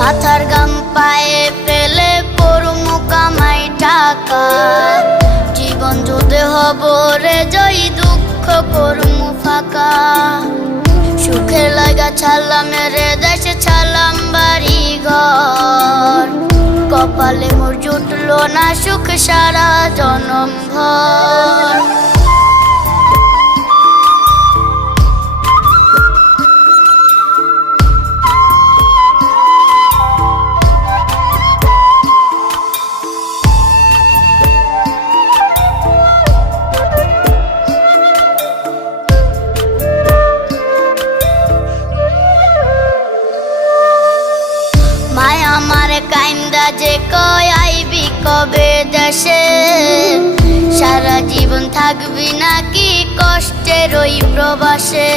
মাথার গাম পায়ে ফেলে পড়মু কামাই টাকা, জীবন যুদ্ধে হব রে জয়ী, দুঃখ করমু ফাঁকা। সুখের লাগা ছাড়লাম রে দেশে, ছাড়লাম বাড়ি ঘর, কপালে মোর জুটলো না সুখ সারা জনম ভর। মায় আমার কাইন্দা যে কয় আইবি কবে দেশে, সারা জীবন থাকবি নাকি কষ্টের ওই প্রবাসে।